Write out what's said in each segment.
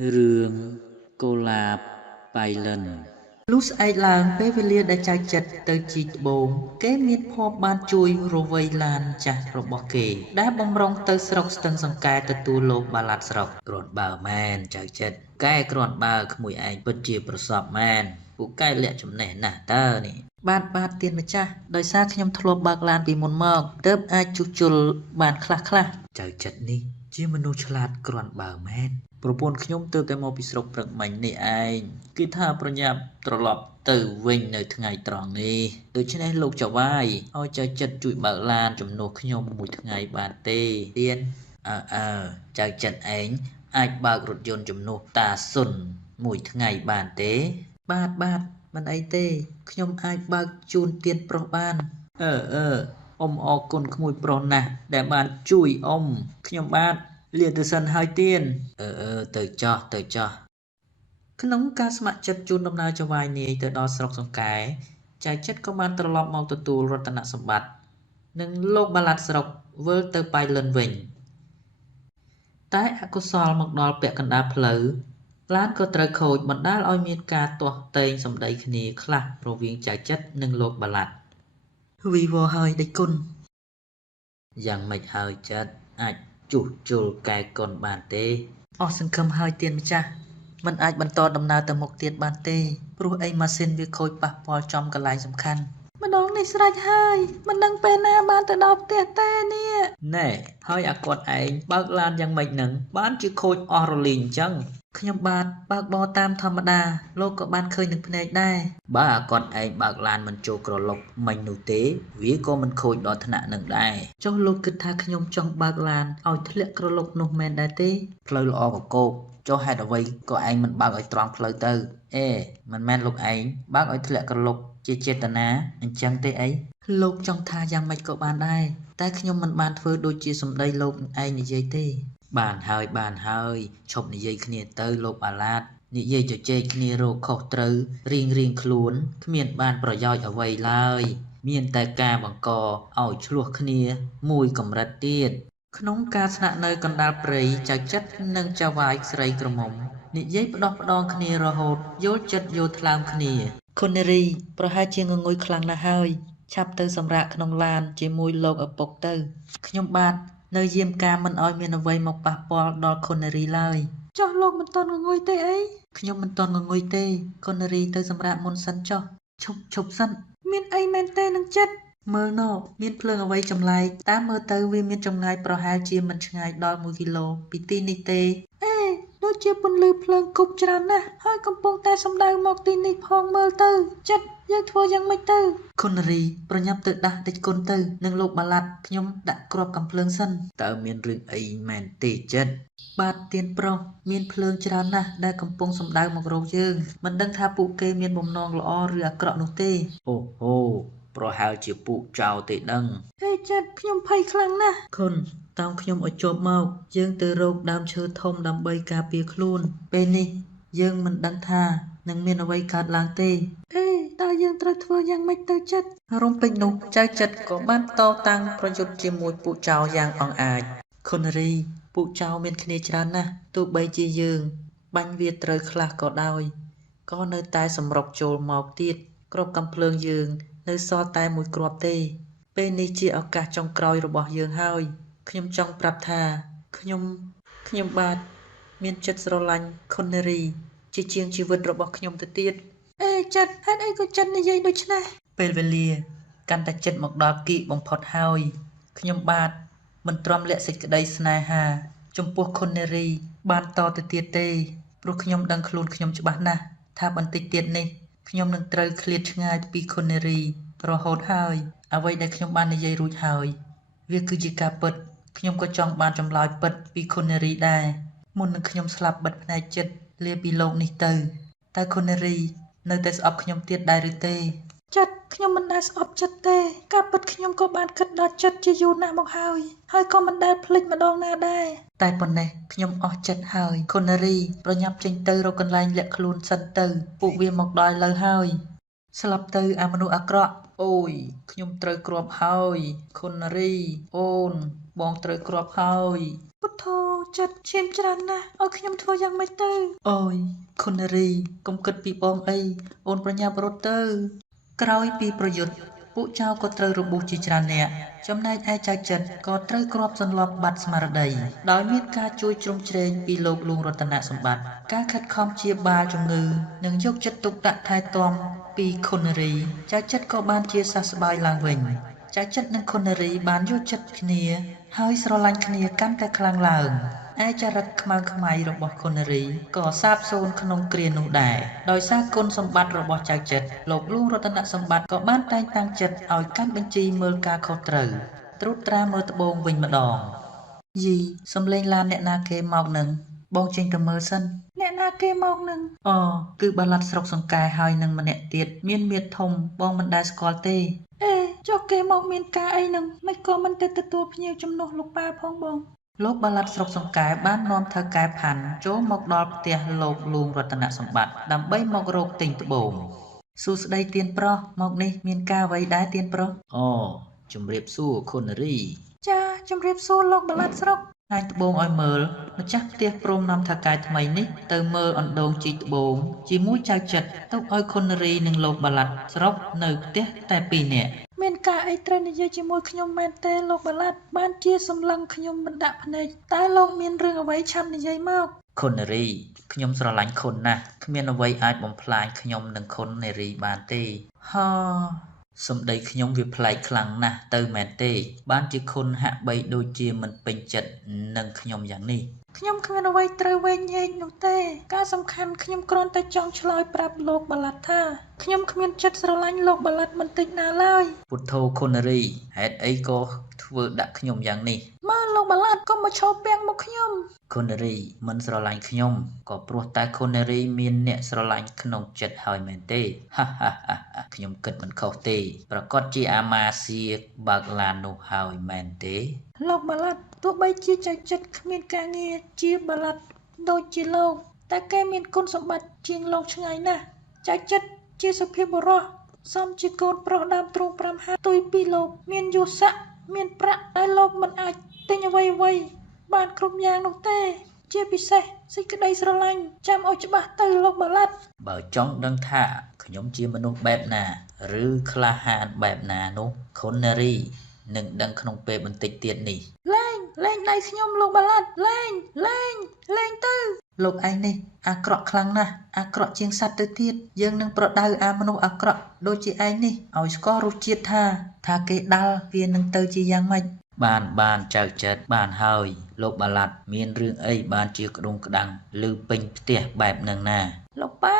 រឿងកុលាបប៉ៃលិនលុះស្អែកឡើងពេលវេលាដែលចៅចិត្រទៅជីកត្បូងគេមានភ័ព្វបានជួយរវៃឡានចាស់របស់គេដែលបំរុងទៅស្រុកស្ទឹងសង្កែទទួលលោកបាឡាត់ស្រុកគ្រាន់បើមែនចៅចិត្រកែគ្រាន់បើក្មួយឯងពិតជាប្រសពមែនពួកកែលាក់ចំណេះណាស់តើនេះបាទទៀនម្ចាស់ដោយសារខ្ញុំធ្លាប់បើកឡានពីមុនមកទើបអាចជួសជុលបានខ្លះចៅចិត្រនេះជាមនុស្សឆ្លាតគ្រាន់បើមែនប្រពន្ធខ្ញុំទើបតែមកពីស្រុកព្រឹកមិញនេះឯងគេថាប្រញាប់ត្រឡប់ទៅវិញនៅថ្ងៃត្រង់នេះដូច្នេះលោកចៅវាយឲ្យចៅចិត្រជួយបើកឡានជំនួសខ្ញុំមួយថ្ងៃបានទេទៀនចៅចិត្រឯងអាចបើករថយន្តជំនួសតាសុនមួយថ្ងៃបានទេបាទមិនអីទេខ្ញុំអាចបើកជូនទៀនប្រុសបានអឺអ៊ំអរគុណក្មួយប្រុសណាស់ដែលបានជួយអ៊ំខ្ញុំបាទលាទៅសិនហើយទៀនទៅចោះក្នុងការស្ម័គ្រចិត្តជូនដំណើរចៅវាយនាយទៅដល់ស្រុកសង្កែចៅចិត្រក៏បានត្រឡប់មកទទួលរតនសម្បត្តិនិងលោកបាឡាត់ស្រុកវិលទៅប៉ៃលិនវិញតែអកុសលមកដល់ពាក់កណ្ដាលផ្លូវឡានក៏ត្រូវខូចបណ្ដាលឲ្យមានការទាស់ទែងសម្ដីគ្នាខ្លះរវាងចៅចិត្រនិងលោកបាឡាត់វីវហើយដេចគុណយ៉ាងម៉េចហើយចិត្រអាចជួសជុលកែកុនបានទេអស់សង្ឃឹមហើយទៀនម្ចាស់មិនអាចបន្តដំណើរទៅមុខទៀតបានទេព្រោះអីម៉ាស៊ីនវាខូចប៉ះពាល់ចំកន្លែងសំខាន់ម្ដងនេះស្រេចហើយមិនដឹងពេលណាបានទៅដល់ផ្ទះទេនេះណែហើយអាគាត់ឯងបើកឡានយ៉ាងម៉េចនឹងបានជាខូចអស់រលីងអញ្ចឹងខ្ញុំបាទបើកបរតាមធម្មតាលោកក៏បានឃើញនឹងភ្នែកដែរបើអាគាត់ឯងបើកឡានមិនចូលក្រឡុកមិញនោះទេវាក៏មិនខូចដល់ថ្នាក់នឹងដែរចុះលោកគិតថាខ្ញុំចង់បើកឡានឲ្យធ្លាក់ក្រឡុកនោះមែនដែរទេផ្លូវល្អកកោកចុះហេតុអ្វីក៏ឯងមិនបើកឲ្យត្រង់ផ្លូវទៅមិនមែនលោកឯងបើកឲ្យធ្លាក់ក្រឡុកជាចេតនាអញ្ចឹងទេអីលោកចង់ថាយ៉ាងម៉េចក៏បានដែរតែខ្ញុំមិនបានធ្វើដូចជាសម្ដីលោកឯងនិយាយទេបានហើយឈប់និយាយគ្នាទៅលោកបាឡាតនិយាយជជែកគ្នារកខុសត្រូវរៀងខ្លួនគ្មានបានប្រយោជន៍អ្វីឡើយមានតែការបង្កឲ្យឆ្លោះគ្នាមួយកម្រិតទៀតក្នុងការស្នាក់នៅកណ្ដាលព្រៃចៅចិត្រនិងចៅវាយស្រីក្រមុំនិយាយផ្ដោះផ្ដងគ្នារហូតយល់ចិត្តយល់ថ្លើមគ្នាខុននារីប្រហែលជាងងុយខ្លាំងណាស់ហើយឆាប់ទៅសម្រាកក្នុងឡានជាមួយលោកឪពុកទៅខ្ញុំបាទនៅយាមការមិនឲ្យមានអ្វីមកប៉ះពាល់ដល់ខុននារីឡើយចុះលោកមិនតន់ងងុយទេអីខ្ញុំមិនតន់ងងុយទេខុននារីទៅសម្រាកមុនសិនចុះឈប់សិនមានអីមែនទេនឹងចិត្តមើលណោមានភ្លើងអ្វីចម្លែកតាមមើលទៅវាមានចម្ងាយប្រហែលជាមិនឆ្ងាយដល់1គីឡូពីទីនេះទេដូចជាពន្លឺភ្លើងគប់ច្រើនណាស់ហើយកំពុងតែសម្ដៅមកទីនេះផងមើលទៅចិត្តយើងធ្វើយ៉ាងម៉េចទៅខុននារីប្រញាប់ទៅដាស់ដេចគុណទៅនឹងលោកបាឡាត់ខ្ញុំដាក់គ្រាប់កំភ្លើងសិនតើមានរឿងអីមែនទេចិត្តបាទទៀនប្រុសមានភ្លើងច្រើនណាស់ដែលកំពុងសម្ដៅមករកយើងមិនដឹងថាពួកគេមានបំណងល្អឬអាក្រក់នោះទេអូហូប្រហែលជាពួកចៅទេដឹងចិត្តខ្ញុំភ័យខ្លាំងណាស់ខុនតាមខ្ញុំឲ្យជាប់មកយើងទៅរកដើមឈើធំដើម្បីការពារខ្លួនពេលនេះយើងមិនដឹងថានឹងមានអ្វីកើតឡើងទេតើយើងត្រូវធ្វើយ៉ាងម៉េចទៅចិត្តរំពេចនោះចៅចិត្តក៏បានតតាំងប្រយុទ្ធជាមួយពួកចៅយ៉ាងអង្អាចខុននារីពួកចៅមានគ្នាច្រើនណាស់ទោះបីជាយើងបាញ់វាត្រូវខ្លះក៏ដោយក៏នៅតែសម្រុកចូលមកទៀតគ្រាប់កាំភ្លើងយើងនៅសល់តែមួយគ្រាប់ទេពេលនេះជាឱកាសចុងក្រោយរបស់យើងហើយខ្ញុំចង់ប្រាប់ថាខ្ញុំបាទមានចិត្តស្រឡាញ់ខុននារីជាជាងជីវិតរបស់ខ្ញុំទៅទៀតចិត្តហេតុអីក៏ចិត្តនិយាយដូច្នេះពេលវេលាកាន់តែចិត្តមកដល់គៀកបំផុតហើយខ្ញុំបាទមិនទ្រាំលាក់សេចក្តីស្នេហាចំពោះខុននារីបានតទៅទៀតទេព្រោះខ្ញុំដឹងខ្លួនខ្ញុំច្បាស់ណាស់ថាបន្តិចទៀតនេះខ្ញុំនឹងត្រូវឃ្លាតឆ្ងាយពីខុននារីរហូតហើយអ្វីដែលខ្ញុំបាននិយាយរួចហើយវាគឺជាការពិតខ្ញុំក៏ចង់បានចម្លើយពិតពីខុននារីដែរមុននឹងខ្ញុំស្លាប់បិទភ្នែកចិត្តលាពីលោកនេះទៅតើខុននារីនៅតែស្អប់ខ្ញុំទៀតដែរឬទេចិត្តខ្ញុំមិនដែលស្អប់ចិត្តទេការពិតខ្ញុំក៏បានគិតដល់ចិត្តជាយូរណាស់មកហើយក៏មិនដែលភ្លេចម្ដងណាដែរតែប៉ុណ្ណេះខ្ញុំអស់ចិត្តហើយខុននារីប្រញាប់ចេញទៅរកកន្លែងលាក់ខ្លួនសិនទៅពួកវាមកដល់លើហើយស្លាប់ទៅអាមនុស្សអាក្រក់អូយខ្ញុំត្រូវគ្រាប់ហើយខុននារីអូនបងត្រូវគ្រាប់ហើយ ពុទ្ធោចិត្តឈាមច្រើនណាស់ឲ្យខ្ញុំធ្វើយ៉ាងម៉េចទៅអូយខុននារីកុំគិតពីបងអីអូនប្រញាប់រត់ទៅក្រោយពីប្រយុទ្ធពួកចៅក៏ត្រូវរបួសជាច្រើនអ្នកចំណែកឯចៅចិត្តក៏ត្រូវគ្រាប់សន្លប់បាត់ស្មារតីដោយមានការជួយជ្រោមជ្រែងពីលោកលួងរតនសម្បត្តិការខិតខំព្យាបាលជំងឺនិងយកចិត្តទុកដាក់ថែទាំពីខុននារីចៅចិត្តក៏បានជាសះស្បើយឡើងវិញចៅចិត្តនិងខុននារីបានយកចិត្តគ្នាហើយស្រឡាញ់គ្នាកាន់តែខ្លាំងឡើងឯចរិតខ្មៅខ្មៃរបស់ខុននារីក៏សាបសូន្យក្នុងគ្រានោះដែរដោយសារគុណសម្បត្តិរបស់ចៅចិត្តលោកលួងរតនសម្បត្តិក៏បានតែងតាំងចិត្តឲ្យកាន់បញ្ជីមើលការខុសត្រូវត្រួតត្រាមើលត្បូងវិញម្ដងយីសំលេងឡានអ្នកណាគេមកនឹងបងចេញទៅមើលសិនអ្នកណាគេមកនឹងគឺបាឡាត់ស្រុកសង្កែហើយនឹងម្នាក់ទៀតមានមៀតធំបងមិនដែលស្គាល់ទេចុះគេមកមានការអីនឹងមិនក៏មិនទៅទទួលភ្ញៀវជំនួសលោកប៉ាផងបងលោកបាឡាត់ស្រុកសង្កែបាននាំថៅកែផាន់ចូលមកដល់ផ្ទះលោកលួងរតនសម្បត្តិដើម្បីមករកទិញត្បូងសួស្ដីទៀនប្រុសមកនេះមានការអ្វីដែរទៀនប្រុសជំរាបសួរខុននារីចាជំរាបសួរលោកបាឡាត់ស្រុកហើយត្បូងឲ្យមើលម្ចាស់ផ្ទះព្រមនាំថៅកែថ្មីនេះទៅមើលអណ្ដូងជីកត្បូងជាមួយចៅចិត្តទុកឲ្យខុននារីនិងលោកបាឡាត់ស្រុកនៅផ្ទះតែ2នាក់មានការអីត្រូវនិយាយជាមួយខ្ញុំមែនទេលោកបាឡាត់បានជាសម្លឹងខ្ញុំមិនដាក់ភ្នែកតើលោកមានរឿងអ្វីឆាប់និយាយមកខុននារីខ្ញុំស្រឡាញ់ខុនណាស់គ្មានអ្វីអាចបំផ្លាញខ្ញុំនិងខុននារីបានទេសម្ដីខ្ញុំវាប្លែកខ្លាំងណាស់ទៅមែនទេបានជាខុនហាក់បីដូចជាមិនពេញចិត្តនឹងខ្ញុំយ៉ាងនេះខ្ញុំគ្មានអ្វីត្រូវវែងញែកនោះទេការសំខាន់ខ្ញុំគ្រាន់តែចង់ឆ្លើយប្រាប់លោកបាឡាត់ថាខ្ញុំគ្មានចិត្តស្រឡាញ់លោកបាឡាត់បន្តិចណាឡើយពុទ្ធោខុននារីហេតុអីក៏ធ្វើដាក់ខ្ញុំយ៉ាងនេះមកលោកបាឡាត់កុំមកឈរពាំងមកខ្ញុំខុននារីមិនស្រឡាញ់ខ្ញុំក៏ព្រោះតែខុននារីមានអ្នកស្រឡាញ់ក្នុងចិត្តហើយមែនទេខ្ញុំគិតមិនខុសទេប្រកាសជាអាម៉ាសៀបើកឡាននោះហើយមែនទេលោកបាឡាត់ទោះបីជាចៅចិត្តគ្មានការងារជាបាឡាត់ដូចជាលោកតែគេមានគុណសម្បត្តិជាងលោកឆ្ងាយណាស់ចៅចិត្តជាសុភាពបុរសសមជាកូនប្រុសដើមទ្រូង5ហាទុយពីលោកមានយស័ក្តិមានប្រាក់តែលោកមិនអាចទិញអ្វីបានគ្រប់យ៉ាងនោះទេជាពិសេសសេចក្តីស្រឡាញ់ចាំឲ្យច្បាស់ទៅលោកបាឡាត់បើចង់ដឹងថាខ្ញុំជាមនុស្សបែបណាឬក្លាហានបែបណានោះខុននារីនឹងដឹងក្នុងពេលបន្តិចទៀតនេះលែងដៃខ្ញុំលោកបាឡាត់លែងទៅលោកឯងនេះអាក្រក់ខ្លាំងណាស់អាក្រក់ជាងសត្វទៅទៀតយើងនឹងប្រដៅអាមនុស្សអាក្រក់ដូចជាឯងនេះឲ្យស្គាល់រសជាតិថាគេដាល់វានឹងទៅជាយ៉ាងម៉េចបានចៅចិត្តបានហើយលោកបាឡាត់មានរឿងអីបានជាក្ដុងក្ដាំងឬពេញផ្ទះបែបនឹងណាលោកប៉ា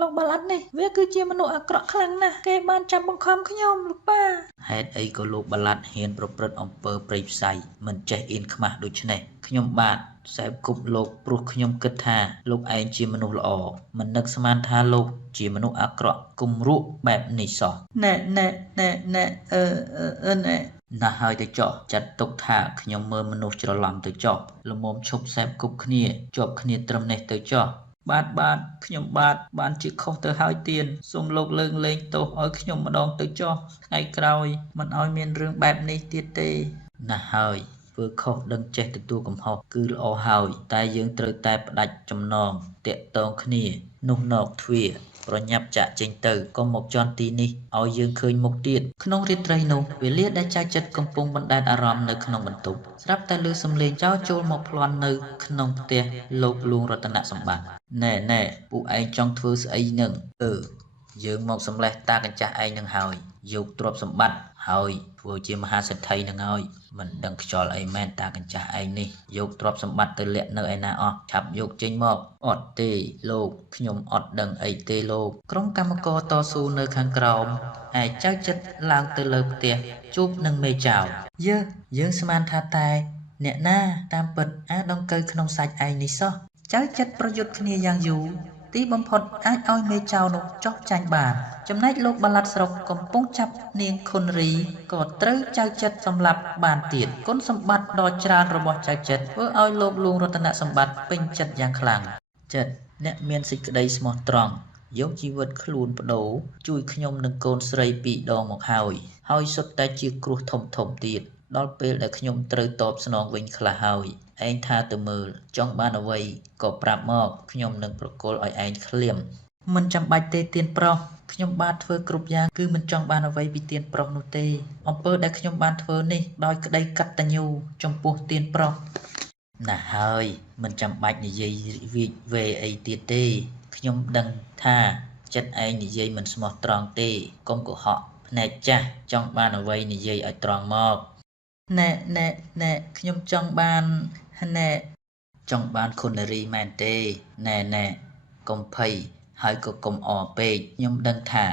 លោកបាឡាត់នេះវាគឺជាមនុស្សអាក្រក់ខ្លាំងណាស់គេបានចាប់បង្ខំខ្ញុំលោកប៉ាហេតុអីក៏លោកបាឡាត់ហ៊ានប្រព្រឹត្តអំពើព្រៃផ្សៃមិនចេះអៀនខ្មាស់ដូច្នេះខ្ញុំបាទសែបគប់លោកព្រោះខ្ញុំគិតថាលោកឯងជាមនុស្សល្អមិននឹកស្មានថាលោកជាមនុស្សអាក្រក់គំរក់បែបនេះសោះណែណាស់ហើយទៅចោះចាត់ទុកថាខ្ញុំមើលមនុស្សច្រឡំទៅចោះល្មមឈប់សែបគប់គ្នាជាប់គ្នាត្រឹមនេះទៅចោះបាទខ្ញុំបានជាខុសទៅហើយទៀនសូមលោកលើកលែងទោសឲ្យខ្ញុំម្ដងទៅចោះថ្ងៃក្រោយមិនឲ្យមានរឿងបែបនេះទៀតទេណាស់ហើយធ្វើខុសដឹងចេះទទួលកំហុសគឺល្អហើយតែយើងត្រូវតែផ្ដាច់ចំណងតាក់ទងគ្នានោះណកទ្វារប្រញាប់ចាក់ចេញទៅកុំមកជន់ទីនេះឲ្យយើងឃើញមុខទៀតក្នុងរាត្រីនោះវេលាដែលចៅចិត្តកំពុងបណ្ដែតអារម្មណ៍នៅក្នុងបន្ទប់ស្រាប់តែឮសំឡេងចោរចូលមកប្លន់នៅក្នុងផ្ទះលោកលួងរតនសម្បត្តិណែពួកឯងចង់ធ្វើស្អីនឹងយើងមកសម្លេះតាកញ្ចាស់ឯងនឹងហើយយកទ្រព្យសម្បត្តិហើយធ្វើជាមហាសេដ្ឋីនឹងហើយមិនដឹងខ្យល់អីមែនតាកញ្ចាស់ឯងនេះយកទ្រព្យសម្បត្តិទៅលាក់នៅឯណាអស់ឆាប់យកចេញមកអត់ទេលោកខ្ញុំអត់ដឹងអីទេលោកក្រុមកម្មករតស៊ូនៅខាងក្រោមឯចៅចិត្តឡើងទៅលើផ្ទះជួបនឹងមេចៅយើងស្មានថាតែអ្នកណាតាមពិតអាដងកើក្នុងសាច់ឯងនេះសោះចៅចិត្តប្រយុទ្ធគ្នាយ៉ាងយូរទីបំផុតអាចឲ្យមេចៅនោះចោះចាញ់បានចំណែកលោកបាឡាត់ស្រុកកំពុងចាប់នាងខុនរីក៏ត្រូវចៅចិត្តសម្លាប់បានទៀតគុណសម្បត្តិដ៏ច្រើនរបស់ចៅចិត្តធ្វើឲ្យលោកលួងរតនសម្បត្តិពេញចិត្តយ៉ាងខ្លាំងចិត្តអ្នកមានសេចក្តីស្មោះត្រង់យកជីវិតខ្លួនបដូរជួយខ្ញុំនិងកូនស្រី2 ដងមកហើយសុទ្ធតែជាគ្រោះធំទៀត ដល់ពេលដែលខ្ញុំត្រូវតបស្នងវិញខ្លះហើយឯងថាទៅមើលចង់បានអ្វីក៏ប្រាប់មកខ្ញុំនឹងប្រគល់ឲ្យឯងឃ្លាមមិនចាំបាច់ទេទៀនប្រុសខ្ញុំបានធ្វើគ្រប់យ៉ាងគឺមិនចង់បានអ្វីពីទៀនប្រុសនោះទេអំពើដែលខ្ញុំបានធ្វើនេះដោយក្តីកតញ្ញូចំពោះទៀនប្រុសណាស់ហើយមិនចាំបាច់និយាយវិវេអីទៀតទេខ្ញុំដឹងថាចិត្តឯងនិយាយមិនស្មោះត្រង់ទេកុំកុហកភ្នែកចាស់ចង់បានអ្វីនិយាយឲ្យត្រង់មកណែខ្ញុំចង់បានចង់បានខុននារីមែនទេណែកុំភ័យហើយក៏កុំអពេកខ្ញុំដឹងថា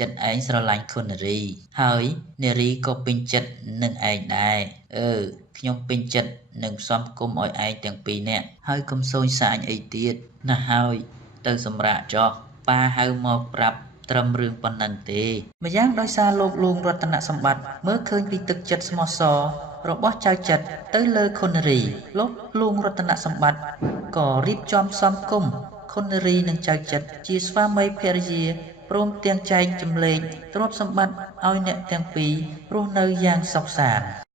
ចិត្តឯងស្រឡាញ់ខុននារីហើយនារីក៏ពេញចិត្តនឹងឯងដែរខ្ញុំពេញចិត្តនឹងផ្សំគុំឲ្យឯងទាំងពីរនាក់ហើយកុំសូនសាញអីទៀតណាស់ហើយទៅសម្រាប់ចោះប៉ាហៅមកប្រាប់ត្រឹមរឿងប៉ុណ្ណឹងទេម្យ៉ាងដោយសារលោកលួងរតនសម្បត្តិមើលឃើញពីទឹកចិត្តស្មោះសររបស់ចៅចិត្តទៅលើខុននារីលោកលួងរតនសម្បត្តិក៏រៀបចំផ្សំគុំខុននារីនិងចៅចិត្តជាស្វាមីភរិយាព្រមទាំងចែកចម្លែកទ្រព្យសម្បត្តិឲ្យអ្នកទាំងពីររស់នៅយ៉ាងសុខសាន្ត